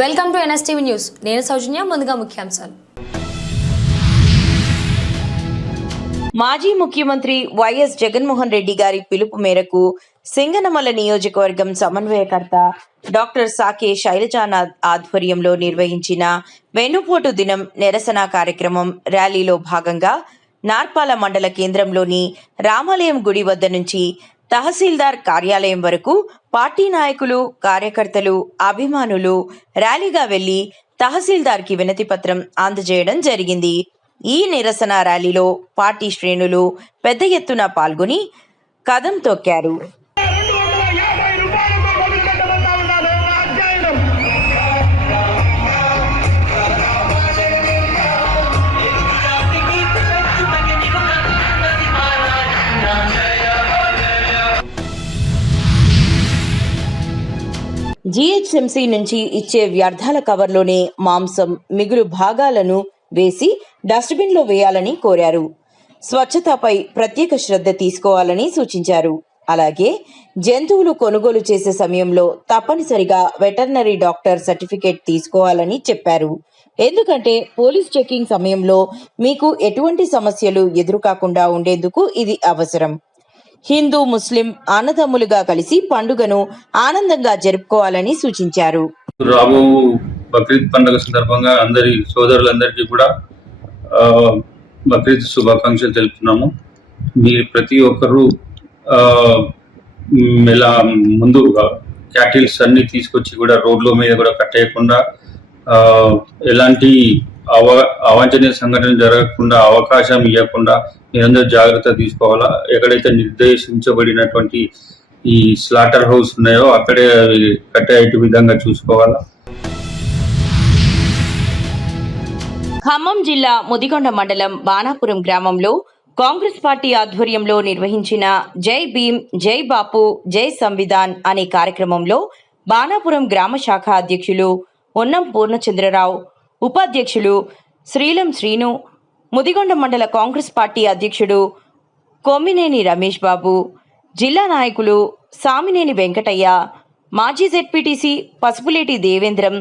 Welcome to NSTV news. నేను సౌజన్య. ముందుగా ముఖ్యాంశాలు. మాజీ ముఖ్యమంత్రి వైఎస్ జగన్మోహన్ రెడ్డి గారి పిలుపు మేరకు సింగనమల నియోజకవర్గం సమన్వయకర్త డాక్టర్ సాకే శైలజానాథ్ ఆధ్వర్యంలో నిర్వహించిన వెన్నుపోటు దినం నిరసన కార్యక్రమం ర్యాలీలో భాగంగా నార్పాల మండల కేంద్రంలోని రామాలయం గుడి వద్ద నుంచి తహసీల్దార్ కార్యాలయం వరకు పార్టీ నాయకులు, కార్యకర్తలు, అభిమానులు ర్యాలీగా వెళ్లి తహసీల్దార్కి వినతి పత్రం అందజేయడం జరిగింది. ఈ నిరసన ర్యాలీలో పార్టీ శ్రేణులు పెద్ద ఎత్తున పాల్గొని కదం తొక్కారు. జీహెచ్ఎంసీ నుంచి ఇచ్చే వ్యర్థాల కవర్లోనే మాంసం మిగులు భాగాలను వేసి డస్ట్బిన్లో వేయాలని కోరారు. స్వచ్ఛతపై ప్రత్యేక శ్రద్ధ తీసుకోవాలని సూచించారు. అలాగే జంతువులు కొనుగోలు చేసే సమయంలో తప్పనిసరిగా వెటర్నరీ డాక్టర్ సర్టిఫికేట్ తీసుకోవాలని చెప్పారు. ఎందుకంటే పోలీస్ చెకింగ్ సమయంలో మీకు ఎటువంటి సమస్యలు ఎదురుకాకుండా ఉండేందుకు ఇది అవసరం. హిందూ, ముస్లిం అన్నదమ్ములుగా కలిసి పండుగను ఆనందంగా జరుపుకోవాలని సూచించారు. రాబో బక్రీద్ పండుగ సందర్భంగా అందరి సోదరులందరికీ కూడా బక్రీద్ శుభాకాంక్షలు తెలుపుతున్నాము. మీరు ప్రతి ఒక్కరూ ఇలా ముందు క్యాటిల్స్ అన్ని తీసుకొచ్చి కూడా రోడ్ల మీద కూడా కట్టేయకుండా ఎలాంటి అవాంఛనీయ సంఘటన జరగకుండా అవకాశం ఇవ్వకుండా మీరందరూ జాగ్రత్త తీసుకోవాలా. ఎక్కడైతే నిర్దేశించబడినటువంటి ఈ స్లాటర్ హౌస్ ఉన్నాయో అక్కడే కట్టే విధంగా చూసుకోవాలా. ఖమ్మం జిల్లా ముదిగొండ మండలం బాణాపురం గ్రామంలో కాంగ్రెస్ పార్టీ ఆధ్వర్యంలో నిర్వహించిన జై భీమ్, జై బాపు, జై సంవిధాన్ అనే కార్యక్రమంలో బాణాపురం గ్రామ శాఖ అధ్యక్షులు ఉన్నం పూర్ణచంద్రరావు, ఉపాధ్యక్షులు శ్రీలం శ్రీను, ముదిగొండ మండల కాంగ్రెస్ పార్టీ అధ్యక్షుడు కొమ్మినేని రమేష్ బాబు, జిల్లా నాయకులు సామినేని వెంకటయ్య, మాజీ జెడ్పీటీసీ పసుపులేటి దేవేంద్రం,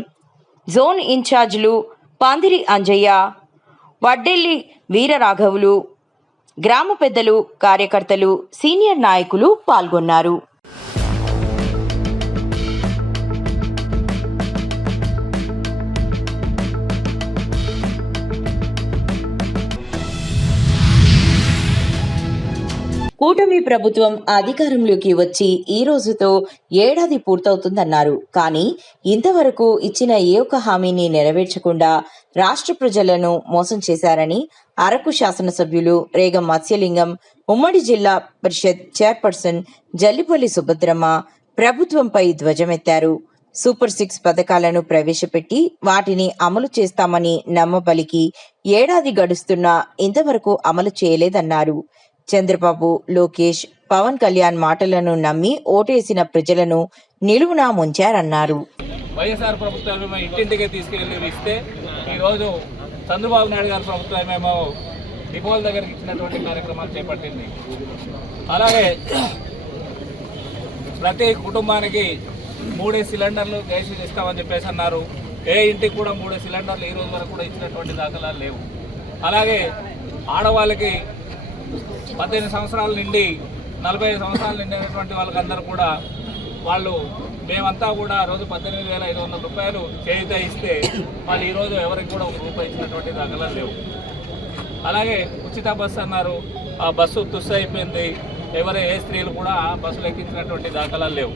జోన్ ఇన్ఛార్జీలు పాందిరి అంజయ్య, వడ్డెల్లి వీరరాఘవులు, గ్రామ పెద్దలు, కార్యకర్తలు, సీనియర్ నాయకులు పాల్గొన్నారు. కూటమి ప్రభుత్వం అధికారంలోకి వచ్చి ఈ రోజుతో ఏడాది పూర్తవుతుందన్నారు. కానీ ఇంతవరకు ఇచ్చిన ఏ ఒక్క హామీని నెరవేర్చకుండా రాష్ట్ర ప్రజలను మోసం చేశారని అరకు శాసనసభ్యులు రేగం మత్స్యలింగం, ఉమ్మడి జిల్లా పరిషత్ చైర్పర్సన్ జల్లిపల్లి సుభద్రమ్మ ప్రభుత్వంపై ధ్వజమెత్తారు. సూపర్ 6 పథకాలను ప్రవేశపెట్టి వాటిని అమలు చేస్తామని నమ్మబలికి ఏడాది గడుస్తున్నా ఇంతవరకు అమలు చేయలేదన్నారు. చంద్రబాబు, లోకేష్, పవన్ కళ్యాణ్ మాటలను నమ్మి ఓటేసిన ప్రజలను నిలువునా ముంచారన్నారు. వైఎస్ఆర్ ప్రభుత్వం ఇంటింటికి తీసుకెళ్లి ఇస్తే ఈరోజు చంద్రబాబు నాయుడు గారి ప్రభుత్వం ఏమో డిపోల దగ్గరికి ఇచ్చినటువంటి కార్యక్రమాలు చేపట్టింది. అలాగే ప్రతి కుటుంబానికి 3 సిలిండర్లు గ్యాస్ ఇస్తామని చెప్పేసి అన్నారు. ఏ ఇంటికి కూడా 3 సిలిండర్లు ఈ రోజు వరకు కూడా ఇచ్చినటువంటి దాఖలాలు లేవు. అలాగే ఆడవాళ్ళకి 18 సంవత్సరాల నుండి 45 సంవత్సరాలు నిండినటువంటి వాళ్ళకందరూ కూడా వాళ్ళు మేమంతా కూడా రోజు 18,500 రూపాయలు చేయుత ఇస్తే వాళ్ళు ఈరోజు ఎవరికి కూడా ₹1 ఇచ్చినటువంటి దాఖలాలు లేవు. అలాగే ఉచిత బస్సు అన్నారు. ఆ బస్సు తుస్సు అయిపోయింది. ఏ స్త్రీలు కూడా బస్సులు ఎక్కించినటువంటి దాఖలాలు లేవు.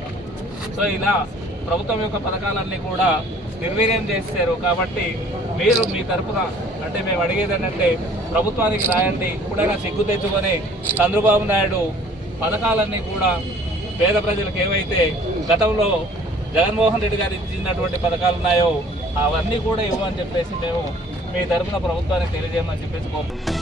సో ఇలా ప్రభుత్వం యొక్క పథకాలన్నీ కూడా నిర్వీర్యం చేశారు. కాబట్టి మీరు మీ తరఫున అంటే మేము అడిగేది ఏంటంటే ప్రభుత్వానికి రాయండి. ఇప్పుడైనా సిగ్గు తెచ్చుకొని చంద్రబాబు నాయుడు పథకాలన్నీ కూడా పేద ప్రజలకు ఏవైతే గతంలో జగన్మోహన్ రెడ్డి గారు ఇచ్చినటువంటి పథకాలు ఉన్నాయో అవన్నీ కూడా ఇవ్వమని చెప్పేసి మేము మీ తరఫున ప్రభుత్వానికి తెలియజేయమని చెప్పేసి కోరుతున్నాం.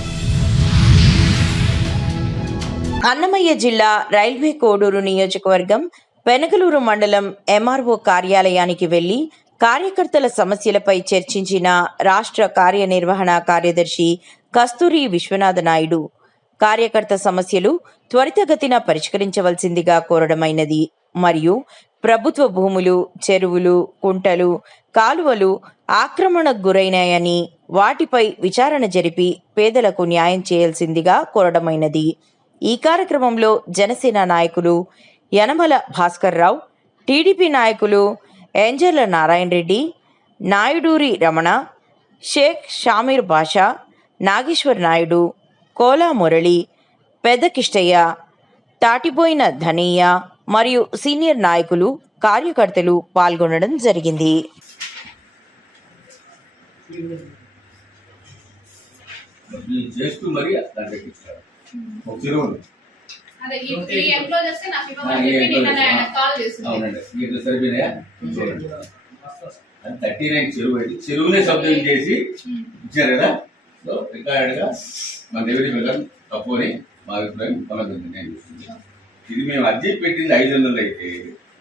అన్నమయ్య జిల్లా రైల్వే కోడూరు నియోజకవర్గం పెనగలూరు మండలం ఎంఆర్ఓ కార్యాలయానికి వెళ్లి కార్యకర్తల సమస్యలపై చర్చించిన రాష్ట్ర కార్యనిర్వహణ కార్యదర్శి కస్తూరి విశ్వనాథ నాయుడు. కార్యకర్త సమస్యలు త్వరితగతిన పరిష్కరించవలసిందిగా కోరడమైనది మరియు ప్రభుత్వ భూములు, చెరువులు, కుంటలు, కాలువలు ఆక్రమణకు గురైనాయని వాటిపై విచారణ జరిపి పేదలకు న్యాయం చేయాల్సిందిగా కోరడమైనది. ఈ కార్యక్రమంలో జనసేన నాయకులు యనమల భాస్కర్ రావు, టీడీపీ నాయకులు ఏంజర్ల నారాయణ రెడ్డి, నాయుడూరి రమణ, షేక్ షామీర్ బాషా, నాగేశ్వర్ నాయుడు, కోలా మురళి, పెద్ద కిష్టయ్య, తాటిపోయిన ధనయ్య మరియు సీనియర్ నాయకులు, కార్యకర్తలు పాల్గొనడం జరిగింది. చేస్తూ మరి దాంట్లోకి ఇస్తారు ఒక చెరువు అవునండి. మీకు సరిపోయినాయా అది 39 చెరువు అయితే చెరువునే సబ్జెక్ట్ చేసి ఇచ్చారు కదా. సో రికార్డ్గా మన రెవెన్యూ ప్రకారం తప్పు అని మా అభిప్రాయం కొనగలుగుతుంది. నేను చూస్తుంది ఇది మేము అర్జీ పెట్టింది 500 అయితే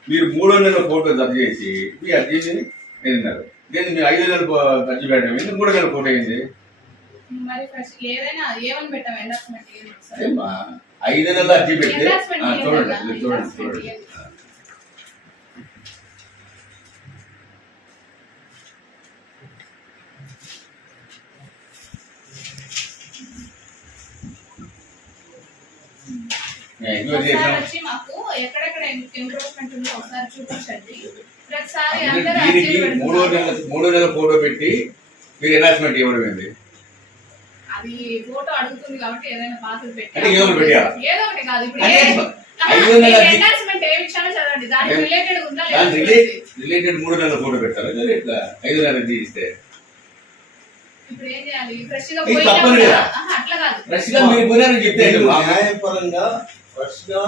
మీరు 300 ఫోటో జత చేసి మీ అర్జీని నేనున్నారు. నేను మీరు 500 అర్జీ పెట్టడం 300 ఫోటో అయింది. 500 అర్జీ పెడితే చూడండి చూడండి. దీనికి 3 నెలల ఫోటో పెట్టి మీరు ఎనాల్స్మెంట్ ఇవ్వడం ఏంటి? అది ఫోటో అడుగుతుంది కాబట్టి ఏదైనా పాత్ర అంటే ఏదో ఒకటి పెట్టాలి. ఏదో ఒకటి కాదు. ఇప్పుడు రిలేటెడ్ ఉందా రిలేటెడ్ 3 నెలల ఫోటో పెట్టాలి. 5 నెలల ఇస్తే ఇప్పుడు ఏం చేయాలి? ఫ్రెష్ గా ఇది తప్పని కదా. అట్లా కాదు. ఫ్రెష్ గా మీరు పోయినారని చెప్తే న్యాయపరంగా ఫ్రెష్ గా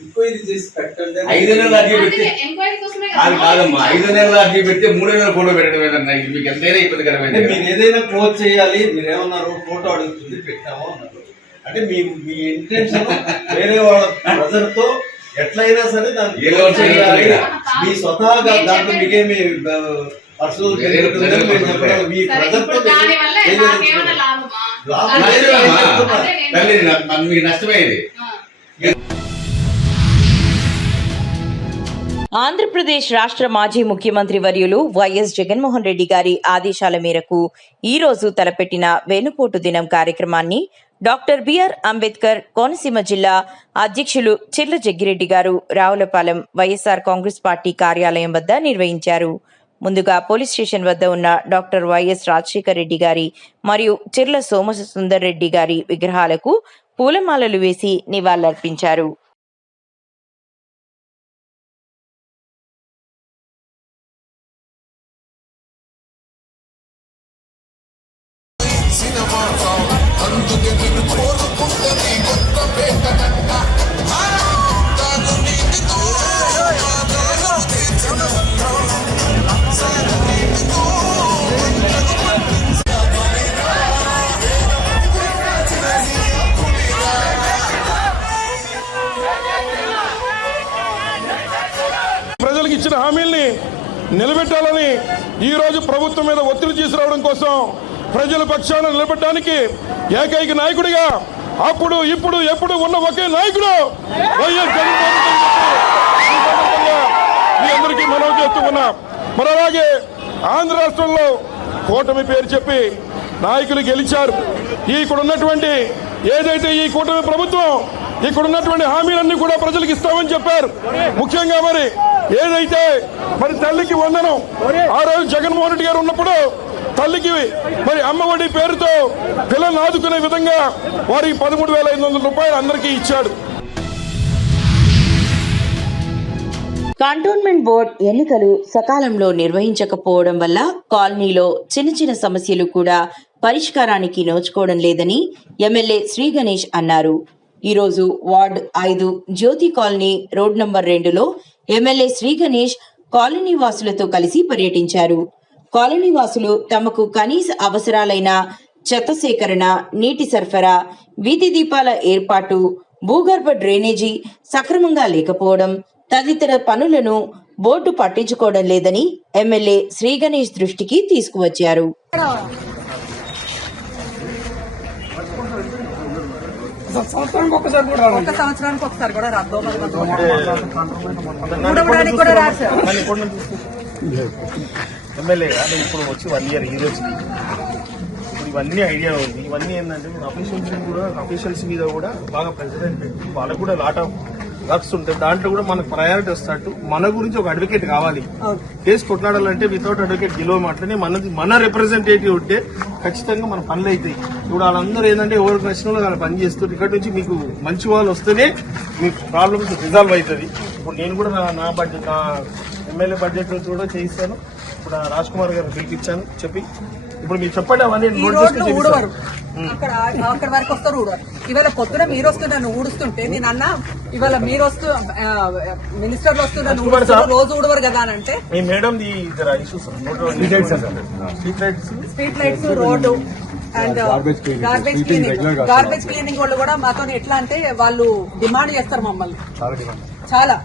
ఎంక్వైరీ చేసి పెట్టండి. 5 నెలల అర్జీ పెడితే ఎంక్వైరీ కోసమే అది కాదమ్మా. 5 నెలల అర్జీ పెడితే 3 నెలల ఫోటో పెట్టడం ఏదన్నా ఇది మీకు ఎంతైనా ఇబ్బందికరమైంది. మీరు ఏదైనా క్లోజ్ చేయాలి, మీరు ఏమన్నారు ఫోటో అడుగుతుంది పెట్టామో అన్నారు. అంటే మీ ఇంటెన్షన్ వేరే వాళ్ళ ప్రెజర్ తో ఎట్లయినా సరే దాన్ని మీ స్వతహాగా దాంట్లో మీకేమి పర్సనల్ మీ ప్రెజర్ తో మీకు నష్టమయ్యేది. ఆంధ్రప్రదేశ్ రాష్ట్ర మాజీ ముఖ్యమంత్రి వర్యులు వైఎస్ జగన్మోహన్ రెడ్డి గారి ఆదేశాల మేరకు ఈ రోజు తలపెట్టిన వెన్నుపోటు దినం కార్యక్రమాన్ని డాక్టర్ బిఆర్ అంబేద్కర్ కోనసీమ జిల్లా అధ్యక్షులు చిర్ల జగ్గిరెడ్డి గారు రావులపాలెం వైఎస్ఆర్ కాంగ్రెస్ పార్టీ కార్యాలయం వద్ద నిర్వహించారు. ముందుగా పోలీస్ స్టేషన్ వద్ద ఉన్న డాక్టర్ వైఎస్ రాజశేఖర్ రెడ్డి గారి మరియు చిర్ల సోమసుందర్ రెడ్డి గారి విగ్రహాలకు పూలమాలలు వేసి నివాళులర్పించారు. ప్రజలకు ఇచ్చిన హామీల్ని నిలబెట్టాలని ఈరోజు ప్రభుత్వం మీద ఒత్తిడి తీసుకురావడం కోసం ప్రజల పక్షాన నిలబెట్టడానికి ఏకైక నాయకుడిగా అప్పుడు ఇప్పుడు ఎప్పుడు ఉన్న ఒకే నాయకుడు వైఎస్ జగన్మోహన్ రెడ్డి మీ అందరికీ మనవి చేస్తూ ఉన్నా. మరి అలాగే ఆంధ్ర రాష్ట్రంలో కూటమి పేరు చెప్పి నాయకులు గెలిచారు. ఇక్కడ ఉన్నటువంటి ఏదైతే ఈ కూటమి ప్రభుత్వం ఇక్కడ ఉన్నటువంటి హామీలన్నీ కూడా ప్రజలకు ఇస్తామని చెప్పారు. ముఖ్యంగా మరి ఏదైతే మరి తల్లికి వందనం ఆ రోజు జగన్మోహన్ రెడ్డి గారు ఉన్నప్పుడు తల్లికి మరి అమ్మఒడి పేరుతో పిల్లల్ని ఆదుకునే విధంగా వారికి 13,500 రూపాయలు అందరికీ ఇచ్చాడు. కంటోన్మెంట్ బోర్డు ఎన్నికలు సకాలంలో నిర్వహించకపోవడం వల్ల కాలనీలో చిన్న చిన్న సమస్యలు కూడా పరిష్కారానికి నోచుకోవడం లేదని ఎమ్మెల్యే శ్రీ గణేష్ అన్నారు. ఈరోజు వార్డు 5 జ్యోతి కాలనీ రోడ్ నంబర్ 2లో ఎమ్మెల్యే శ్రీ గణేష్ కాలనీ వాసులతో కలిసి పర్యటించారు. కాలనీ వాసులు తమకు కనీస అవసరాలైన చెత్త సేకరణ, నీటి సరఫరా, వీధి దీపాల ఏర్పాటు, భూగర్భ డ్రైనేజీ సక్రమంగా లేకపోవడం తదితర పనులను బోర్డు పట్టించుకోవడం లేదని ఎమ్మెల్యే శ్రీ గణేష్ దృష్టికి తీసుకువచ్చారు. సంవత్సరానికి ఒకసారి కూడా రాదు. ఒక సంవత్సరానికి ఒకసారి కూడా రాదు. ఊడవడానికి కూడా రాదు సార్. ఎమ్మెల్యేగా నేను ఇప్పుడు వచ్చి 1 year ఈ రోజుకి ఇప్పుడు ఇవన్నీ ఐడియా ఉంది. ఇవన్నీ ఏంటంటే అఫీషియల్స్ మీద కూడా బాగా ప్రెసిడెంట్ పెట్టి వాళ్ళకు కూడా లాట్ ఆఫ్ వర్క్స్ ఉంటాయి. దాంట్లో కూడా మనకు ప్రయారిటీ వస్తట్టు మన గురించి ఒక అడ్వకేట్ కావాలి. కేసు కొట్లాడాలంటే వితౌట్ అడ్వకేట్ గెలవమాటనే మన రిప్రజెంటేటివ్ ఉంటే ఖచ్చితంగా మన పనులు అవుతాయి. ఇప్పుడు వాళ్ళందరూ ఏంటంటే ఎవరికి నచ్చిన వాళ్ళు పని చేస్తారు. ఇక్కడ నుంచి మీకు మంచి వాళ్ళు వస్తేనే మీ ప్రాబ్లమ్స్ రిజాల్వ్ అవుతుంది. ఇప్పుడు నేను కూడా నా బడ్జెట్ నా ఎమ్మెల్యే బడ్జెట్ కూడా చేయిస్తాను. ఇప్పుడు రాజ్ కుమార్ గారు పిలిపించాను చెప్పి ఇప్పుడు మీరు చెప్పండి అవన్నీ ఊడవరు అక్కడ వరకు వస్తారు ఊడవరు. ఇవాళ పొద్దున మీరు వస్తున్నారు ఊడుస్తుంటే నేను అన్న ఇవాళ మీరు వస్తూ మినిస్టర్లు వస్తున్నారు రోజు ఊడవరు కదా అని అంటే madam street lights road and garbage cleaning వాళ్ళు కూడా మాతో ఎట్లా అంటే వాళ్ళు డిమాండ్ చేస్తారు మమ్మల్ని చాలా.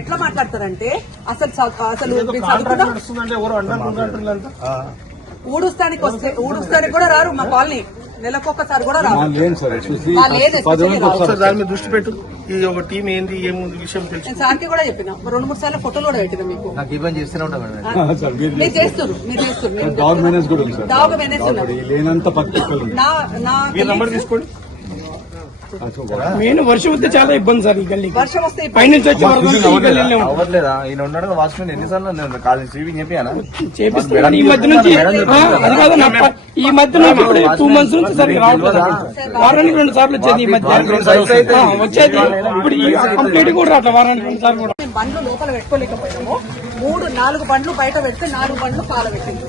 ఎట్లా మాట్లాడతారంటే అసలు ఊడుస్తానికి కూడా రారు. మా కాలనీ నెలకొకసారి కూడా రారు. దాని మీద దృష్టి పెట్టు. ఈ ఒక టీం ఏంది ఏముంది విషయం తెలుసు. నేను సార్కి కూడా చెప్పిన 2-3 సార్లు ఫోటోలు కూడా పెట్టిన మీకు. మీరు చేస్తారు డాగ్ మేనేజ్ నంబర్ తీసుకోండి. మెయిన్ వర్షం వస్తే చాలా ఇబ్బంది సార్. ఈ గల్లీ వర్షం వస్తే పైనుంచి వచ్చి అవ్వట్లేదా? ఈయన ఉన్నాడు వాచ్మెన్ ఎన్నిసార్లు కాలేజ్ స్వీపింగ్ చేపిస్తున్నాను. ఈ మధ్య నుంచి అది కాదు ఈ మధ్య నుంచి ఇప్పుడు 2 months నుంచి సరిగ్గా రావట్లేదు. వారానికి 2 సార్లు వచ్చేది. ఈ మధ్య వచ్చేది ఇప్పుడు కంప్లీట్ కూడా రావట్లేదు. వారానికి 2 సార్లు కూడా బండ్లు లోపల పెట్టుకోలేకపోయాము. 3-4 బండ్లు బయట పెడితే 4 బండ్లు పాల పెట్టింది.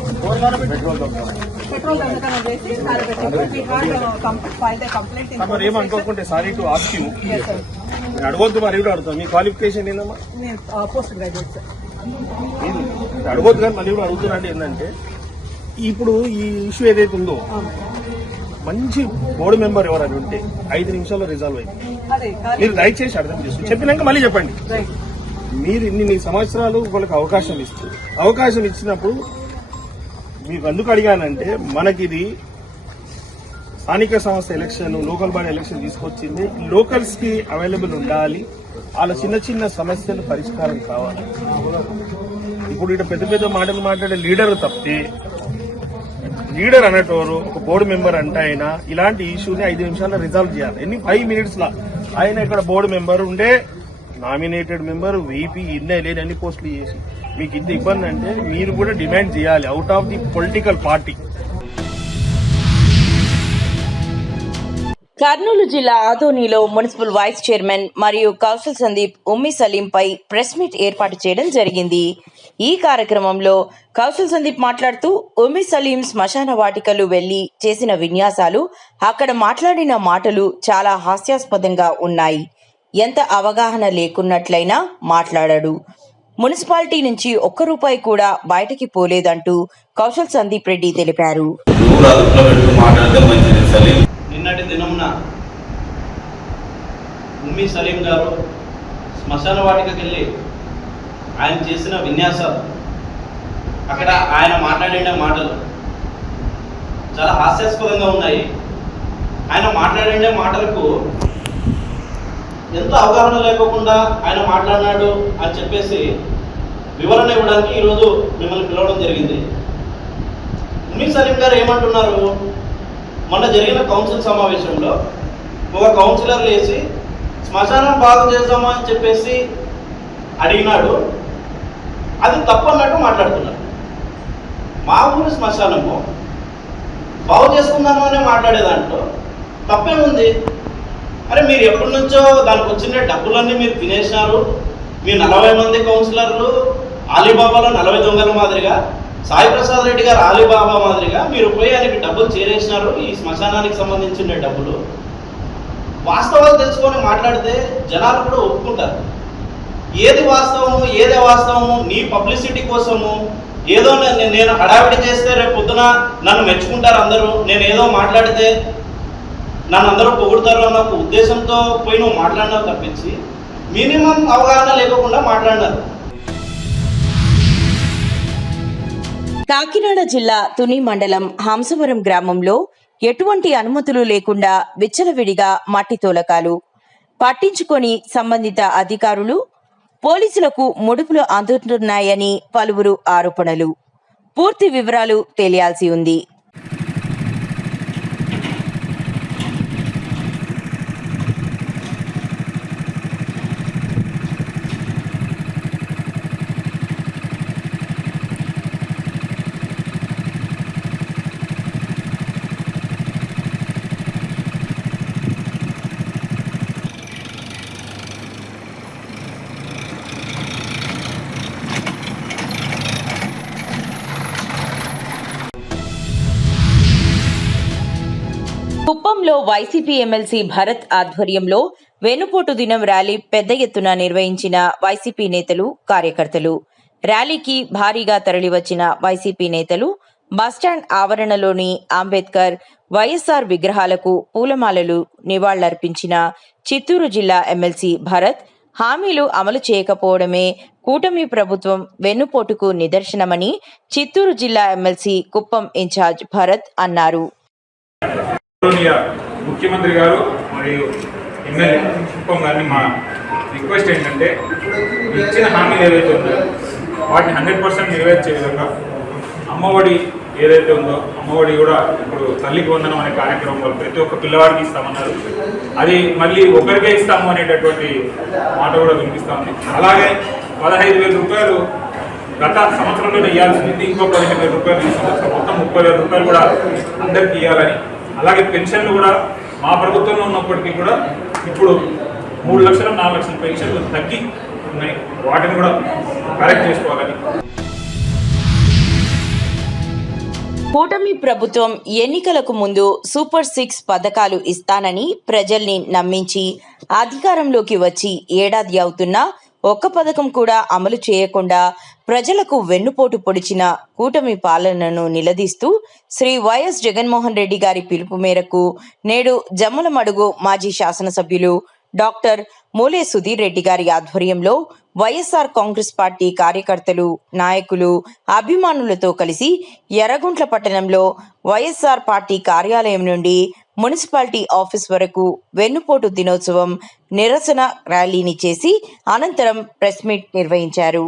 పెట్రోల్ దొంగతనం చేసి పాల పెట్టింది. మరి ఏమనుకోకుంటే సారీ టు ఆస్క్ యూ అడగొద్దు. మరి కూడా అడుగుతాం. మీ క్వాలిఫికేషన్ ఏందమ్మా? Post graduate sir. అడగొద్దు కానీ మళ్ళీ కూడా అడుగుతున్నట్టు ఏంటంటే ఇప్పుడు ఈ ఇష్యూ ఏదైతే ఉందో మంచి బోర్డు మెంబర్ ఎవరైనా ఉంటే 5 నిమిషాల్లో రిజాల్వ్ అయింది. మీరు దయచేసి అర్థం చేసుకోండి. చెప్పినాక మళ్ళీ చెప్పండి. మీరు ఇన్ని సంవత్సరాలు వాళ్ళకి అవకాశం ఇస్తారు. అవకాశం ఇచ్చినప్పుడు మీకు ఎందుకు అడిగానంటే మనకిది స్థానిక సంస్థ ఎలక్షన్ లోకల్ బాడీ ఎలక్షన్ తీసుకొచ్చింది. లోకల్స్ కి అవైలబుల్ ఉండాలి. వాళ్ళ చిన్న చిన్న సమస్యలు పరిష్కారం కావాలి. ఇప్పుడు ఇటు పెద్ద పెద్ద మాటలు మాట్లాడే లీడర్ తప్పితే లీడర్ అనేటోరు ఒక బోర్డు మెంబర్ అంటే ఆయన ఇలాంటి ఇష్యూని 5 నిమిషాల్లో రిజాల్వ్ చేయాలి. 5 minutes లా ఆయన ఇక్కడ బోర్డు మెంబర్ ఉండే నామినేటెడ్ మెంబర్ వీపీ లేని అన్ని పోస్టులు చేసి మీకు ఇంత ఇబ్బంది అంటే మీరు కూడా డిమాండ్ చేయాలి out of the political party. Kurnool జిల్లా ఆదోనిలో మున్సిపల్ వైస్ చైర్మన్ మరియు కౌశల్ సందీప్ ఉమ్మి సలీంపై ప్రెస్ మీట్ ఏర్పాటు చేయడం జరిగింది. ఈ కార్యక్రమంలో కౌశల్ సందీప్ మాట్లాడుతూ ఉమ్మి సలీం శ్మశాన వాటికలు వెళ్లి చేసిన విన్యాసాలు, అక్కడ మాట్లాడిన మాటలు చాలా హాస్యాస్పదంగా ఉన్నాయి. ఎంత అవగాహన లేకున్నట్లయినా మాట్లాడాడు. మున్సిపాలిటీ నుంచి ₹1 కూడా బయటకి పోలేదంటూ కౌశల్ సందీప్ రెడ్డి తెలిపారు. నిన్నటి దినమున ఉమ్మి సలీం గారు శ్మశాన వాటికకి వెళ్ళి ఆయన చేసిన విన్యాసాలు, అక్కడ ఆయన మాట్లాడిన మాటలు చాలా హాస్యాస్పదంగా ఉన్నాయి. ఆయన మాట్లాడిన మాటలకు ఎంతో అవగాహన లేకోకుండా ఆయన మాట్లాడినాడు అని చెప్పేసి వివరణ ఇవ్వడానికి ఈరోజు మిమ్మల్ని పిలవడం జరిగింది. ఉమ్మి సలీం గారు ఏమంటున్నారు, మొన్న జరిగిన కౌన్సిల్ సమావేశంలో ఒక కౌన్సిలర్ లేచి శ్మశానం బాగు చేద్దామా అని చెప్పేసి అడిగినాడు. అది తప్పు అన్నట్టు మాట్లాడుతున్నారు. మా ఊరి శ్మశానము బాగు చేసుకుందాము అనే మాట్లాడే దాంట్లో తప్పేముంది? అరే మీరు ఎప్పటి నుంచో దానికి వచ్చిన డబ్బులన్నీ మీరు తినేసినారు. మీ 40 మంది కౌన్సిలర్లు ఆలీబాబాలో 40 దొంగల మాదిరిగా, సాయి ప్రసాద్ రెడ్డి గారు ఆలీబాబా మాదిరిగా మీరు పోయి ఆయనకి డబ్బులు చేరేసినారు. ఈ శ్మశానానికి సంబంధించిన డబ్బులు వాస్తవాలు తెలుసుకొని మాట్లాడితే జనాలు కూడా ఒప్పుకుంటారు. ఏది వాస్తవము ఏది అవాస్తవము నీ పబ్లిసిటీ కోసము ఏదో నేను హడావిడి చేస్తే రేపు పొద్దున నన్ను మెచ్చుకుంటారు అందరూ, నేను ఏదో మాట్లాడితే నన్ను అందరూ పొగుడతారు అన్న ఒక ఉద్దేశంతో పోయి నువ్వు మాట్లాడినావు తప్పించి మినిమం అవగాహన లేకుండా మాట్లాడినారు. కాకినాడ జిల్లా తుని మండలం హంసవరం గ్రామంలో ఎటువంటి అనుమతులు లేకుండా విచ్చలవిడిగా మట్టి తోలకాలు పట్టించుకొని సంబంధిత అధికారులు పోలీసులకు ముడుపులు అందుతున్నాయని పలువురు ఆరోపణలు. పూర్తి వివరాలు తెలియాల్సి ఉంది. కుప్పంలో వైసీపీ ఎమ్మెల్సీ భరత్ ఆధ్వర్యంలో వెన్నుపోటు దినం ర్యాలీ పెద్ద ఎత్తున నిర్వహించిన వైసీపీ నేతలు, కార్యకర్తలు. ర్యాలీకి భారీగా తరలివచ్చిన వైసీపీ నేతలు బస్టాండ్ ఆవరణలోని అంబేద్కర్, వైఎస్ఆర్ విగ్రహాలకు పూలమాలలు నివాళులర్పించిన చిత్తూరు జిల్లా ఎమ్మెల్సీ భరత్ హామీలు అమలు చేయకపోవడమే కూటమి ప్రభుత్వం వెన్నుపోటుకు నిదర్శనమని చిత్తూరు జిల్లా ఎమ్మెల్సీ కుప్పం ఇన్ఛార్జ్ భరత్ అన్నారు. ముఖ్యమంత్రి గారు మరియు ఎమ్మెల్యే కుప్పం గారిని మా రిక్వెస్ట్ ఏంటంటే ఇచ్చిన హామీలు ఏదైతే ఉందో వాటిని 100% నెరవేర్చే విధంగా అమ్మఒడి ఏదైతే ఉందో అమ్మఒడి కూడా ఇప్పుడు తల్లికి వందనం అనే కార్యక్రమం ప్రతి ఒక్క పిల్లవాడికి ఇస్తామన్నారు. అది మళ్ళీ ఒకరికే ఇస్తాము అనేటటువంటి మాట కూడా వినిపిస్తాము. అలాగే 15,000 రూపాయలు గత సంవత్సరంలో ఇవ్వాల్సింది ఇంకో 15,000 రూపాయలు ఈ సంవత్సరం మొత్తం 30,000 రూపాయలు కూడా అందరికీ ఇవ్వాలని, అలాగే పెన్షన్లు కూడా మా ప్రభుత్వంలో ఉన్నప్పటికీ కూడా ఇప్పుడు 3 లక్షలు 4 లక్షల పెన్షన్లు తగ్గి ఉన్నాయి. వాటిని కూడా కరెక్ట్ చేసుకోవాలని. కూటమి ప్రభుత్వం ఎన్నికలకు ముందు సూపర్ 6 పథకాలు ఇస్తానని ప్రజల్ని నమ్మించి అధికారంలోకి వచ్చి ఏడాది అవుతున్నా ఒక్క పథకం కూడా అమలు చేయకుండా ప్రజలకు వెన్నుపోటు పొడిచిన కూటమి పాలనను నిలదీస్తూ శ్రీ వైఎస్ జగన్మోహన్ రెడ్డి గారి పిలుపు మేరకు నేడు జమ్మలమడుగు మాజీ శాసనసభ్యులు డాక్టర్ మూలే సుధీర్ రెడ్డి గారి ఆధ్వర్యంలో వైఎస్ఆర్ కాంగ్రెస్ పార్టీ కార్యకర్తలు, నాయకులు, అభిమానులతో కలిసి ఎర్రగుంట్ల పట్టణంలో వైఎస్ఆర్ పార్టీ కార్యాలయం నుండి మున్సిపాలిటీ ఆఫీస్ వరకు వెన్నుపోటు దినోత్సవం నిరసన ర్యాలీని చేసి అనంతరం ప్రెస్ మీట్ నిర్వహించారు.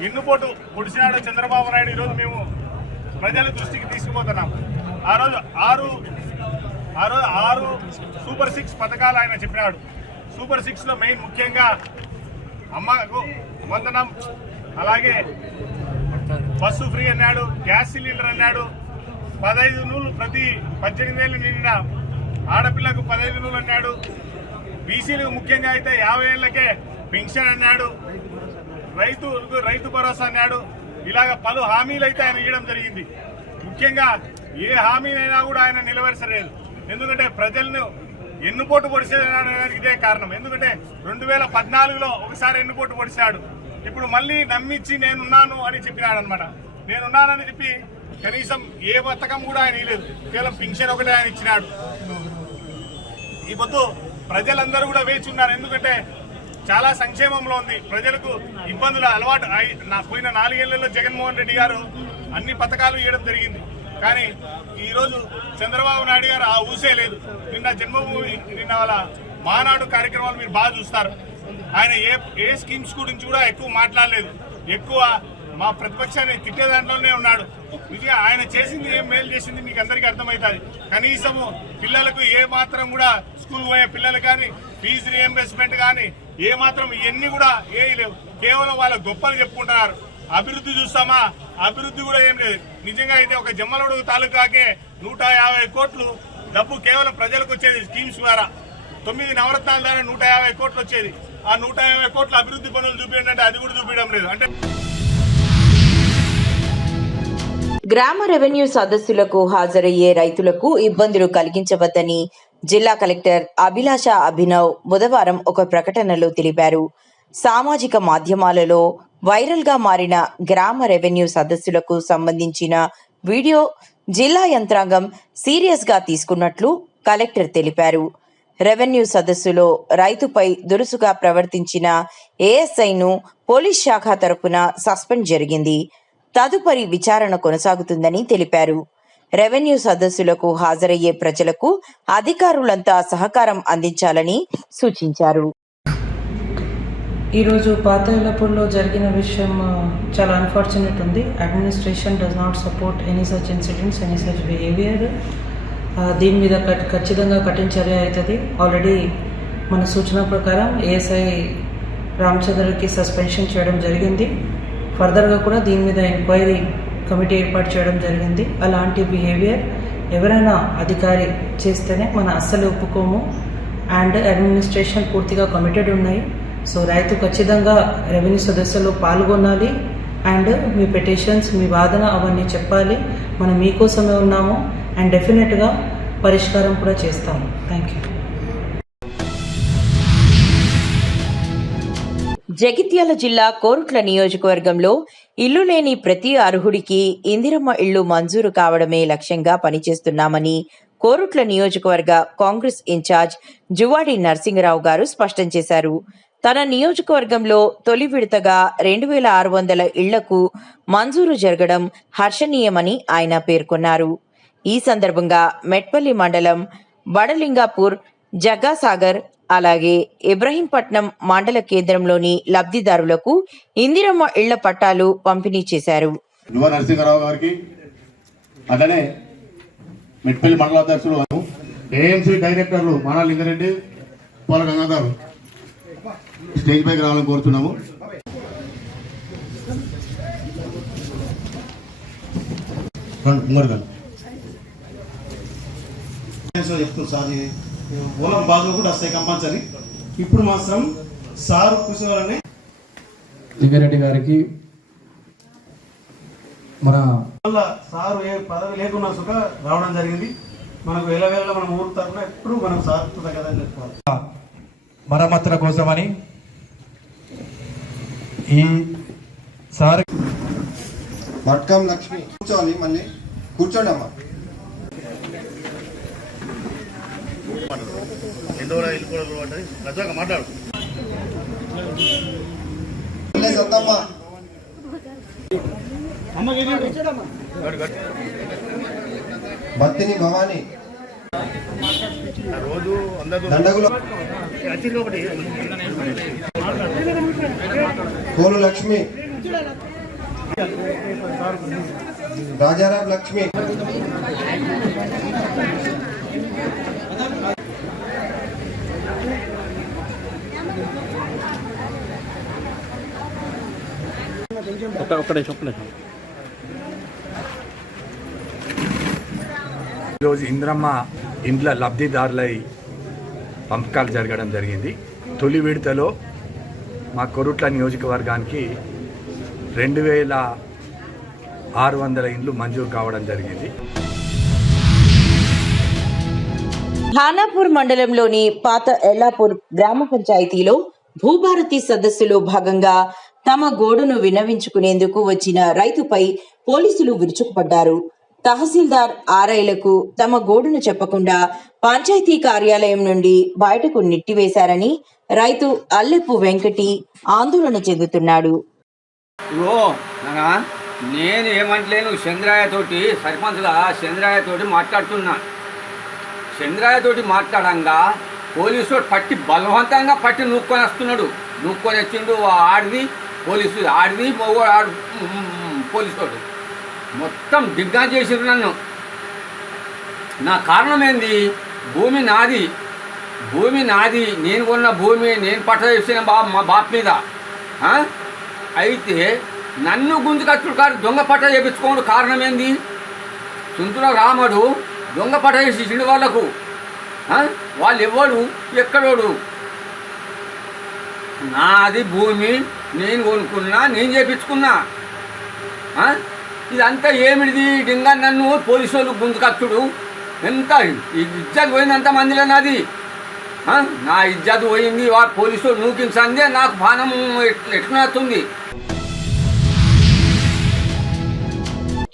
వెన్నుపోటు పొడిచినాడు చంద్రబాబు నాయుడు ఈరోజు మేము ప్రజల దృష్టికి తీసుకుపోతున్నాం. ఆ రోజు ఆరు సూపర్ 6 పథకాలు ఆయన చెప్పినాడు. సూపర్ 6లో మెయిన్ ముఖ్యంగా అమ్మకు వందనం, అలాగే బస్సు ఫ్రీ అన్నాడు, గ్యాస్ సిలిండర్ అన్నాడు, 15 నూలు ప్రతి 18 ఏళ్ళు నిండిన ఆడపిల్లకు 15 నూలు అన్నాడు, బీసీలకు ముఖ్యంగా అయితే 50 ఏళ్లకే పెన్షన్ అన్నాడు, రైతు భరోసా అన్నాడు. ఇలాగ పలు హామీలు అయితే ఆయన ఇవ్వడం జరిగింది. ముఖ్యంగా ఏ హామీనైనా కూడా ఆయన నిలవేర్చలేదు. ఎందుకంటే ప్రజలను ఎన్నుపోటు పొడిచేదానికి ఇదే కారణం. ఎందుకంటే 2014లో ఒకసారి ఎన్నుపోటు పొడిచాడు. ఇప్పుడు మళ్ళీ నమ్మించి నేనున్నాను అని చెప్పినాడు అనమాట. నేనున్నానని చెప్పి కనీసం ఏ పథకం కూడా ఆయన ఇవ్వలేదు. కేవలం పెన్షన్ ఒకటే ఆయన ఇచ్చినాడు. ఈ పొద్దు ప్రజలందరూ కూడా వేచి ఉన్నారు. ఎందుకంటే చాలా సంక్షేమంలో ఉంది. ప్రజలకు ఇబ్బందుల అలవాటు పోయిన 4 ఏళ్లలో జగన్మోహన్ రెడ్డి గారు అన్ని పథకాలు ఇవ్వడం జరిగింది. కానీ ఈరోజు చంద్రబాబు నాయుడు గారు ఆ ఊసే లేదు. నిన్న వాళ్ళ మానాడు కార్యక్రమాలు మీరు బాగా చూస్తారు. ఆయన ఏ స్కీమ్స్ గురించి కూడా ఎక్కువ మాట్లాడలేదు. ఎక్కువ మా ప్రతిపక్షాన్ని తిట్టే దాంట్లోనే ఉన్నాడు. నిజంగా ఆయన చేసింది ఏం మేలు చేసింది మీకు అందరికీ అర్థమవుతుంది. కనీసము పిల్లలకు ఏ మాత్రం కూడా స్కూల్ పోయే పిల్లలు కానీ ఫీజు రియంబర్స్మెంట్ కానీ ఏమాత్రం ఇవన్నీ కూడా ఏ లేవు. కేవలం వాళ్ళ గొప్పలు చెప్పుకుంటున్నారు. అభివృద్ధి చూస్తామా, అభివృద్ధి కూడా ఏం లేదు. నిజంగా అయితే ఒక జమ్మలమడుగు తాలూకాకే 150 కోట్లు డబ్బు కేవలం ప్రజలకు వచ్చేది స్కీమ్స్ ద్వారా. 9 నవరత్నాల ద్వారా 150 కోట్లు వచ్చేది. ఆ 150 కోట్ల అభివృద్ధి పనులు చూపించండి అంటే అది కూడా చూపించడం లేదు. అంటే గ్రామ రెవెన్యూ సదస్సులకు హాజరయ్యే రైతులకు ఇబ్బందులు కలిగించవద్దని జిల్లా కలెక్టర్ అభిలాష అభినవ్ బుధవారం ఒక ప్రకటనలో తెలిపారు. సామాజిక మాధ్యమాలలో వైరల్ గా మారిన గ్రామ రెవెన్యూ సదస్సులకు సంబంధించిన వీడియో జిల్లా యంత్రాంగం సీరియస్ గా తీసుకున్నట్లు కలెక్టర్ తెలిపారు. రెవెన్యూ సదస్సులో రైతుపై దురుసుగా ప్రవర్తించిన ఏఎస్ఐను పోలీస్ శాఖ తరపున సస్పెండ్ జరిగింది. తదుపరి విచారణ కొనసాగుతుందని తెలిపారు. రెవెన్యూ సదస్సులకు హాజరయ్యే ప్రజలకు అధికారులంతా సహకారం అందించాలని సూచించారు. ఈరోజు పాతేలపూర్లో జరిగిన విషయం చాలా అన్ఫార్చునేట్ ఉంది. Administration does not support any such incidents, any such behaviour. దీని మీద ఖచ్చితంగా కఠిన చర్య అవుతుంది. ఆల్రెడీ మన సూచన ప్రకారం ఏఎస్ఐ రామచంద్రకి సస్పెన్షన్ చేయడం జరిగింది. ఫర్దర్గా కూడా దీని మీద ఎంక్వైరీ కమిటీ ఏర్పాటు చేయడం జరిగింది. అలాంటి బిహేవియర్ ఎవరైనా అధికారి చేస్తేనే మనం అస్సలు ఒప్పుకోము. అండ్ అడ్మినిస్ట్రేషన్ పూర్తిగా కమిటెడ్ ఉన్నాయి. సో రైతు ఖచ్చితంగా రెవెన్యూ సదస్సులో పాల్గొనాలి. అండ్ మీ పిటిషన్స్, మీ వాదన అవన్నీ చెప్పాలి. మనం మీకోసమే ఉన్నాము అండ్ డెఫినెట్గా పరిష్కారం కూడా చేస్తాము. Thank you. జగిత్యాల జిల్లా కోరుట్ల నియోజకవర్గంలో ఇల్లు లేని ప్రతి అర్హుడికి ఇందిరమ్మ ఇళ్లు మంజూరు కావడమే లక్ష్యంగా పనిచేస్తున్నామని కోరుట్ల నియోజకవర్గ కాంగ్రెస్ ఇన్ఛార్జ్ జువాడి నరసింగరావు గారు స్పష్టం చేశారు. తన నియోజకవర్గంలో తొలి విడతగా 2600 ఇళ్లకు మంజూరు జరగడం హర్షణీయమని ఆయన పేర్కొన్నారు. ఈ సందర్భంగా మెట్పల్లి మండలం బడలింగాపూర్, జగ్గాసాగర్, అలాగే ఇబ్రహీంపట్నం మండల కేంద్రంలోని లబ్ధిదారులకు ఇందిరమ్మ ఇళ్ల పట్టాలు పంపిణీ చేశారు. నరసింహరావు గారికి, అట్లనే మెట్పల్లి మండల అధ్యక్షులు, ఏఎంసీ డైరెక్టర్లు మానా లింగారెడ్డి, పోల గంగాధర్ స్టేజ్ పైకి రావాలని కోరుతున్నాము. ఓలం బాగా కూడా వస్తాయి కంపల్సరీ. ఇప్పుడు మాత్రం సారు కూర్చోవాలని లింగారెడ్డి గారికి మన సారు ఏ పదవి లేకున్నా సుఖ రావడం జరిగింది. మనకు వేళ మనం ఊరు తరఫున ఎప్పుడు మనం సార్ కదా అని చెప్పుకోవాలి. మరమ్మతుల కోసమని ఈ సార్ మట్కం లక్ష్మి కూర్చోవాలి. మళ్ళీ కూర్చోండి అమ్మా. మాట్లాడు బత్తిని భవానీ, దండగుల కోలు లక్ష్మి, రాజారాం లక్ష్మి, ఈరోజు ఇంద్రమ్మ ఇండ్ల లబ్ధిదారులై పంపకాలు జరగడం జరిగింది. తొలి విడతలో మా కొరుట్ల నియోజకవర్గానికి 2600 ఇండ్లు మంజూరు కావడం జరిగింది. ఖానాపూర్ మండలంలోని పాత ఎల్లాపూర్ గ్రామ పంచాయతీలో భూభారతి సదస్సులో భాగంగా తమ గోడును విన్నవించుకునేందుకు వచ్చిన రైతుపై పోలీసులు విరుచుకుపడ్డారు. తహసీల్దార్ ఆర్ఐలకు తమ గోడును చెప్పకుండా పంచాయతీ కార్యాలయం నుండి బయటకు నెట్టివేశారని రైతు అల్లెప్పు వెంకటి ఆందోళన చెందుతున్నాడు. నేను ఏమంటలేను, చంద్రాయ తోటి సర్పంచ్గా చంద్రాయ తోటి మాట్లాడుతున్నా. చంద్రాయ తోటి మాట్లాడంగా పోలీసు పట్టి బలవంతంగా పట్టి నూక్కొని వస్తున్నాడు. నూక్కొని వచ్చిండు ఆడిది పోలీసు, ఆడిది పోలీసు మొత్తం దిగ్గా చేసిరు నన్ను. నా కారణం ఏంది? భూమి నాది, భూమి నాది, నేను కొన్న భూమి నేను పట్ట చేసిన మా బాప్ మీద. అయితే నన్ను గుంజుకచ్చుడు కాదు దొంగ పట్ట చేయించుకోవడం కారణం ఏంది? చుంచుల రాముడు దొంగ పట్ట చేసిండు వాళ్ళకు. వాళ్ళు ఎవడు ఎక్కడోడు? నాది భూమి, నేను కొనుక్కున్నా, నేను చేయించుకున్నా. ఇదంతా ఏమిటిది? డింగా నన్ను పోలీసు వాళ్ళు గుంజుకచ్చుడు ఎంత ఇజ్జత్ పోయిందంత మందిలో నాది. నా ఇజ్జత్ పోయింది, పోలీసు వాళ్ళు నూకించందే నాకు బాణం ఎట్లవుతుంది.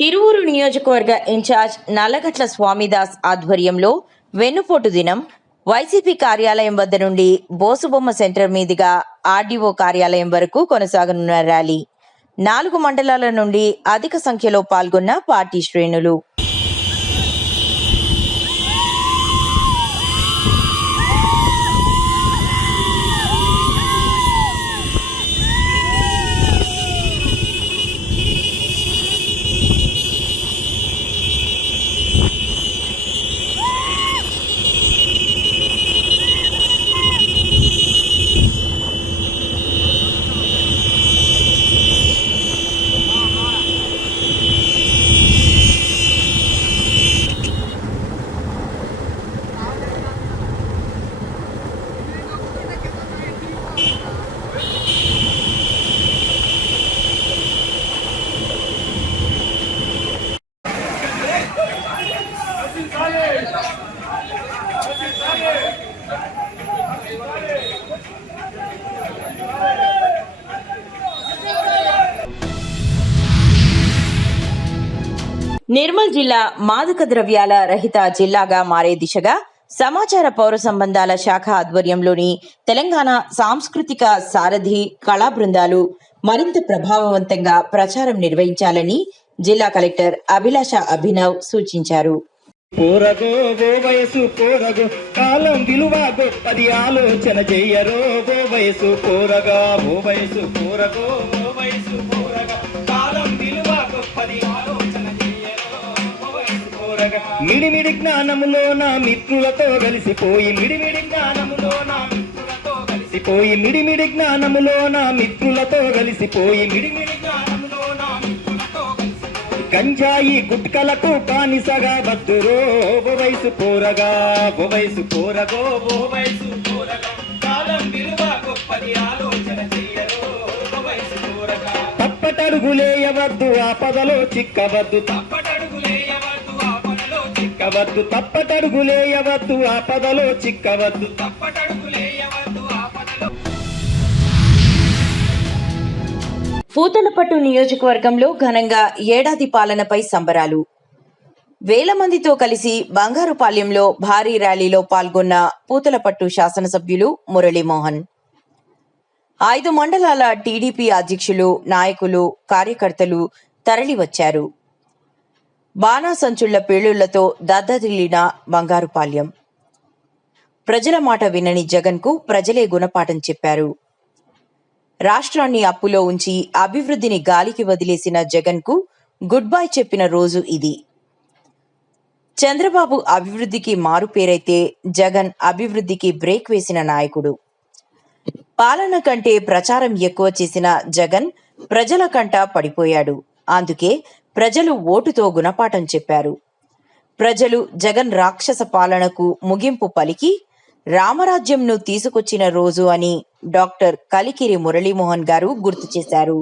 తిరువూరు నియోజకవర్గ ఇన్ఛార్జ్ నల్లగట్ల స్వామిదాస్ ఆధ్వర్యంలో వెన్నుపోటు దినం వైసీపీ కార్యాలయం వద్ద నుండి బోసుబొమ్మ సెంటర్ మీదుగా ఆర్డీఓ కార్యాలయం వరకు కొనసాగనున్న ర్యాలీ. 4 మండలాల నుండి అధిక సంఖ్యలో పాల్గొన్న పార్టీ శ్రేణులు. నిర్మల్ జిల్లా మాదక ద్రవ్యాల రహిత జిల్లాగా మారే దిశగా సమాచార పౌర సంబంధాల శాఖ ఆధ్వర్యంలోని తెలంగాణ సాంస్కృతిక సారథి కళా బృందాలు మరింత ప్రభావవంతంగా ప్రచారం నిర్వహించాలని జిల్లా కలెక్టర్ అభిలాష అభినవ్ సూచించారు. పోరగో ఓ వయసు పోరగో కాలం విలువ గొప్పది ఆలోచన చెయ్యరో ఓ వయసు పోరగా ఓ వయసు పోరగో ఓ వయసు పోరగా కాలం విలువ గొప్పది ఆలోచన చెయ్యరో ఓ వయసు పోరగా మిడిమిడి జ్ఞానములో నా మిత్రులతో కలిసిపోయి మిడిమిడి జ్ఞానములో నా మిత్రులతో కలిసిపోయి మిడిమిడి జ్ఞానములో నా మిత్రులతో కలిసిపోయి మిడిమిడి జ్ఞానములో నా మిత్రులతో గంజాయి గుట్కలకు బానిసగా వద్దురో ఓ వయసు పోరగా ఓ వయసు పోరగో ఓ వయసు పోరగా కాలం విలువ గొప్పది ఆలోచన చెయ్యరో ఓ వయసు పోరగా తప్పటడుగులేయవద్దు ఆపదలో చిక్కవద్దు తప్పటడుగులేయవద్దు ఆపదలో చిక్కవద్దు తప్పటడుగులేయవద్దు ఆపదలో చిక్కవద్దు తప్పటడుగులేయవద్దు ఆపదలో. పూతలపట్టు నియోజకవర్గంలో ఘనంగా ఏడాది పాలనపై సంబరాలు. వేల మందితో కలిసి బంగారుపాలెంలో భారీ ర్యాలీలో పాల్గొన్న పూతలపట్టు శాసనసభ్యులు మురళీమోహన్. 5 మండలాల టీడీపీ అధ్యక్షులు, నాయకులు, కార్యకర్తలు తరలివచ్చారు. బాణాసంచుళ్ల పేలుళ్లతో దద్దరిల్లిన బంగారుపాలెం. ప్రజల మాట వినని జగన్కు ప్రజలే గుణపాఠం చెప్పారు. రాష్ట్రాన్ని అప్పులో ఉంచి అభివృద్ధిని గాలికి వదిలేసిన జగన్కు గుడ్ బై చెప్పిన రోజు ఇది. చంద్రబాబు అభివృద్ధికి మారుపేరైతే జగన్ అభివృద్ధికి బ్రేక్ వేసిన నాయకుడు. పాలన కంటే ప్రచారం ఎక్కువ చేసిన జగన్ ప్రజల కంట పడిపోయాడు. అందుకే ప్రజలు ఓటుతో గుణపాఠం చెప్పారు. ప్రజలు జగన్ రాక్షస పాలనకు ముగింపు పలికి రామరాజ్యంను తీసుకొచ్చిన రోజు అని డాక్టర్ కలికిరి మురళీమోహన్ గారు గుర్తు చేశారు.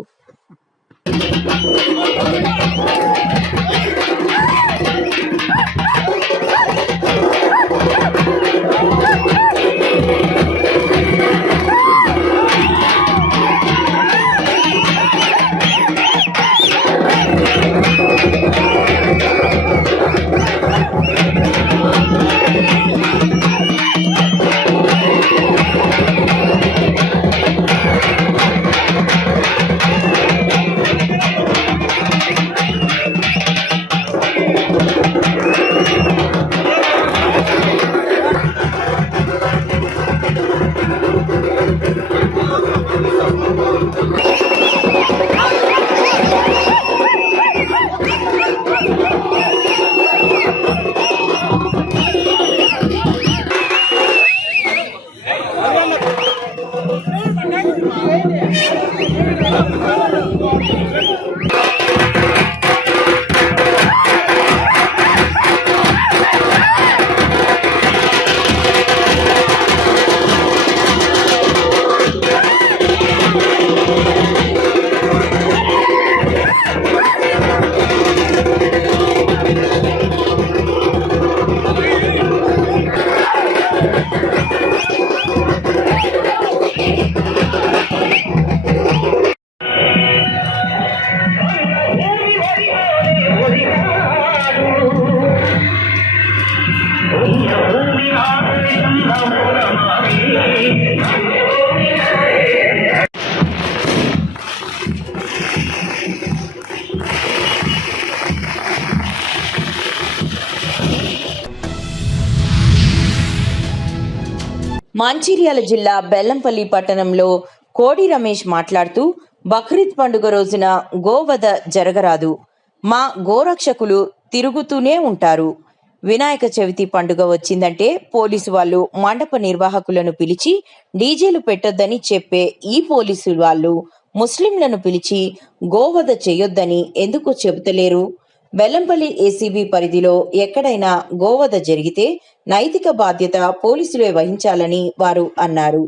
మంచిర్యాల జిల్లా బెల్లంపల్లి పట్టణంలో కోడి రమేష్ మాట్లాడుతూ బక్రీద్ పండుగ రోజున గోవధ జరగరాదు, మా గోరక్షకులు తిరుగుతూనే ఉంటారు. వినాయక చవితి పండుగ వచ్చిందంటే పోలీసు వాళ్ళు మండప నిర్వాహకులను పిలిచి డీజేలు పెట్టొద్దని చెప్పే ఈ పోలీసు వాళ్ళు ముస్లింలను పిలిచి గోవధ చేయొద్దని ఎందుకు చెబుతలేరు? బెల్లంపల్లి ఏసీబీ పరిధిలో ఎక్కడైనా గోవధ జరిగితే నైతిక బాధ్యత పోలీసులే వహించాలని వారు అన్నారు.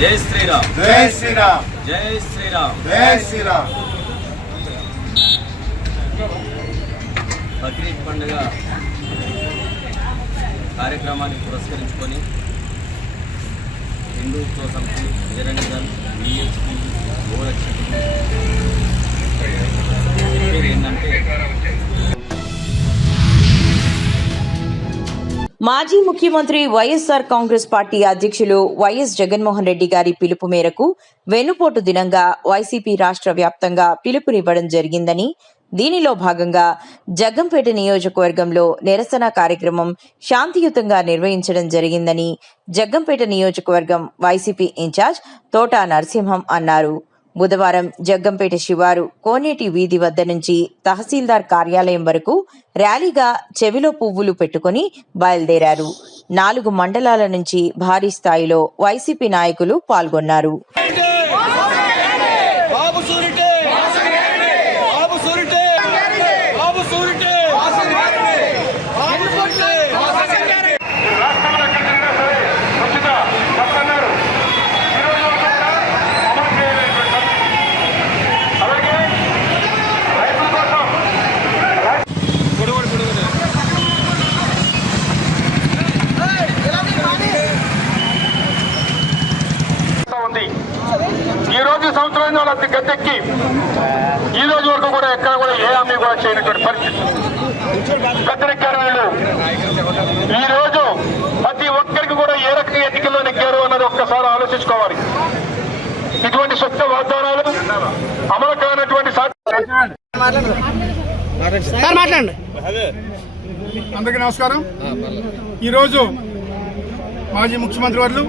జై శ్రీరామ్, జై శ్రీరామ్, జై శ్రీరామ్, జై శ్రీరామ్. బక్రీద్ పండుగ కార్యక్రమాన్ని పురస్కరించుకొని హిందుత్వ సమితి, నిరంజన్, విహెచ్పి, గోరక్షకులు ఏంటంటే మాజీ ముఖ్యమంత్రి వైఎస్ఆర్ కాంగ్రెస్ పార్టీ అధ్యక్షులు వైఎస్ జగన్మోహన్ రెడ్డి గారి పిలుపు మేరకు వెన్నుపోటు దినంగా వైసీపీ రాష్ట్ర వ్యాప్తంగా పిలుపునివ్వడం జరిగిందని, దీనిలో భాగంగా జగ్గంపేట నియోజకవర్గంలో నిరసన కార్యక్రమం శాంతియుతంగా నిర్వహించడం జరిగిందని జగ్గంపేట నియోజకవర్గం వైసీపీ ఇన్ఛార్జ్ తోట నరసింహం అన్నారు. బుధవారం జగ్గంపేట శివారు కోనేటి వీధి వద్ద నుంచి తహసీల్దార్ కార్యాలయం వరకు ర్యాలీగా చెవిలో పువ్వులు పెట్టుకుని బయలుదేరారు. 4 మండలాల నుంచి భారీ స్థాయిలో వైసీపీ నాయకులు పాల్గొన్నారు. ఈ రోజు సంవత్సరం వాళ్ళ గద్దెక్కి ఈ రోజు వరకు కూడా ఎక్కడ కూడా ఏ హామీ కూడా చేయనటువంటి పరిస్థితి గద్దెక్కారు వీళ్ళు. ఈ రోజు ప్రతి ఒక్కరికి కూడా ఏ రకంగా ఎన్నికల్లో నెగ్గారు అన్నది ఒక్కసారి ఆలోచించుకోవాలి. ఇటువంటి స్వచ్ఛ వాగ్దానాలు అమలు కానటువంటి అందరికీ నమస్కారం. ఈరోజు మాజీ ముఖ్యమంత్రి వర్యులు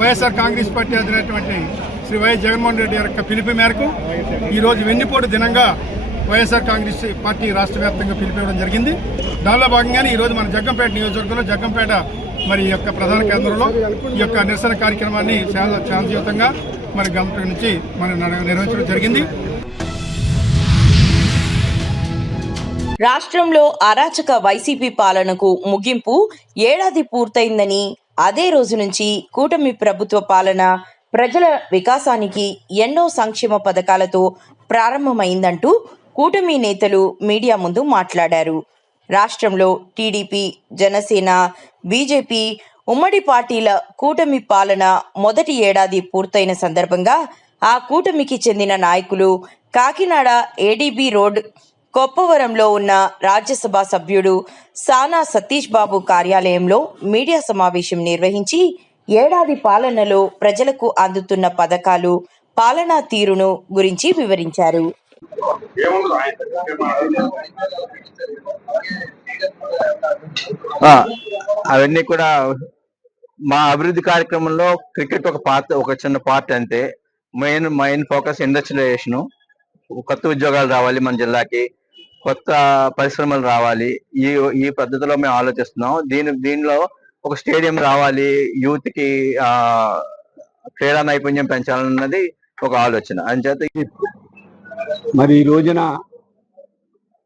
వైఎస్ఆర్ కాంగ్రెస్ పార్టీ అధినేటువంటి శ్రీ వైఎస్ జగన్మోహన్ రెడ్డి గారి యొక్క పిలుపు మేరకు ఈరోజు వెన్నుపోటు దినంగా వైఎస్ఆర్ కాంగ్రెస్ పార్టీ రాష్ట్ర వ్యాప్తంగా పిలిపివ్వడం జరిగింది. దానిలో భాగంగానే ఈరోజు మన జగ్గంపేట నియోజకవర్గంలో జగ్గంపేట మరి యొక్క ప్రధాన కేంద్రంలో ఈ యొక్క నిరసన కార్యక్రమాన్ని శాంతియుతంగా మరి గంపేట నుంచి మనం నిర్వహించడం జరిగింది. రాష్ట్రంలో అరాచక వైసీపీ పాలనకు ముగింపు ఏడాది పూర్తయిందని, అదే రోజు నుంచి కూటమి ప్రభుత్వ పాలన ప్రజల వికాసానికి ఎన్నో సంక్షేమ పథకాలతో ప్రారంభమైందంటూ కూటమి నేతలు మీడియా ముందు మాట్లాడారు. రాష్ట్రంలో టీడీపీ, జనసేన, బీజేపీ ఉమ్మడి పార్టీల కూటమి పాలన మొదటి ఏడాది పూర్తయిన సందర్భంగా ఆ కూటమికి చెందిన నాయకులు కాకినాడ ఏడీబీ రోడ్ కొప్పవరంలో ఉన్న రాజ్యసభ సభ్యుడు సానా సతీష్ బాబు కార్యాలయంలో మీడియా సమావేశం నిర్వహించి ఏడాది పాలనలో ప్రజలకు అందుతున్న పథకాలు, పాలనా తీరును గురించి వివరించారు. అవన్నీ కూడా మా అభివృద్ధి కార్యక్రమంలో క్రికెట్ ఒక చిన్న పార్ట్. అంతే మెయిన్ ఫోకస్ ఇండస్ట్రియలైజేషన్. కొత్త ఉద్యోగాలు రావాలి మన జిల్లాకి, కొత్త పరిశ్రమలు రావాలి. ఈ పద్ధతిలో మేము ఆలోచిస్తున్నాం. దీనిలో ఒక స్టేడియం రావాలి, యూత్ కి క్రీడా నైపుణ్యం పెంచాలన్నది ఒక ఆలోచన. అంచేత మరి ఈ రోజున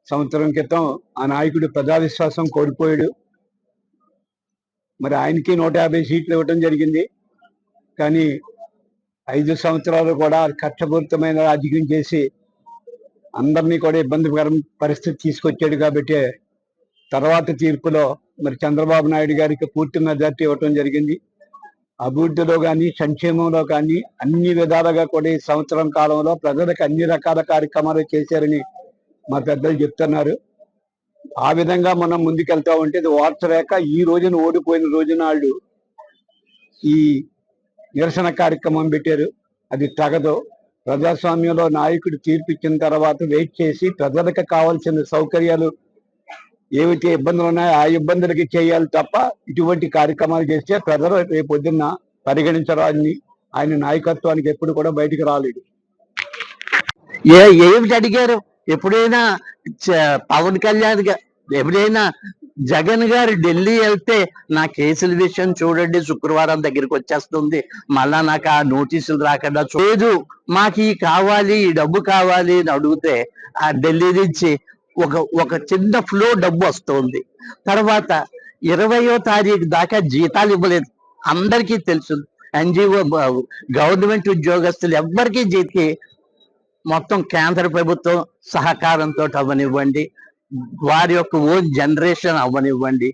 సంవత్సరం క్రితం ఆ నాయకుడు ప్రజా విశ్వాసం కోల్పోయాడు. మరి ఆయనకి 150 సీట్లు ఇవ్వటం జరిగింది. కానీ 5 సంవత్సరాలు కూడా కష్టపూరితమైన రాజకీయం చేసి అందరినీ కూడా ఇబ్బందికర పరిస్థితి తీసుకొచ్చాడు. కాబట్టి తర్వాత తీర్పులో మరి చంద్రబాబు నాయుడు గారికి పూర్తి మెజార్టీ ఇవ్వటం జరిగింది. అభివృద్ధిలో కానీ సంక్షేమంలో కానీ అన్ని విధాలుగా కూడా ఈ సంవత్సరం కాలంలో ప్రజలకు అన్ని రకాల కార్యక్రమాలు చేశారని మా పెద్దలు చెప్తున్నారు. ఆ విధంగా మనం ముందుకెళ్తా ఉంటే ఇది ఓర్చలేక ఈ రోజున ఓడిపోయిన రోజున వాళ్ళు ఈ నిరసన కార్యక్రమం పెట్టారు. అది తగదు. ప్రజాస్వామ్యంలో నాయకుడు తీర్పు ఇచ్చిన తర్వాత వెయిట్ చేసి ప్రజలకు కావాల్సిన సౌకర్యాలు ఏవైతే ఇబ్బందులు ఉన్నాయో ఆ ఇబ్బందులకి చేయాలి తప్ప ఇటువంటి కార్యక్రమాలు చేస్తే ప్రజలు రేపు పొద్దున్న పరిగణించరాని ఆయన నాయకత్వానికి ఎప్పుడు కూడా బయటికి రాలేడు. ఏమిటి అడిగారు? ఎప్పుడైనా పవన్ కళ్యాణ్ ఎప్పుడైనా జగన్ గారు ఢిల్లీ వెళ్తే నా కేసుల విషయం చూడండి, శుక్రవారం దగ్గరికి వచ్చేస్తుంది, మళ్ళా నాకు ఆ నోటీసులు రాకుండా లేదు, మాకు ఈ కావాలి, ఈ డబ్బు కావాలి అని అడిగితే ఆ ఢిల్లీ నుంచి ఒక చిన్న ఫ్లో డబ్బు వస్తుంది. తర్వాత 20వ తారీఖు దాకా జీతాలు ఇవ్వలేదు. అందరికీ తెలుసు. ఎన్జిఓ గవర్నమెంట్ ఉద్యోగస్తులు ఎవ్వరికీ జీతాలు మొత్తం కేంద్ర ప్రభుత్వం సహకారంతో అవ్వనివ్వండి, వారి యొక్క ఓన్ జనరేషన్ అవ్వనివ్వండి.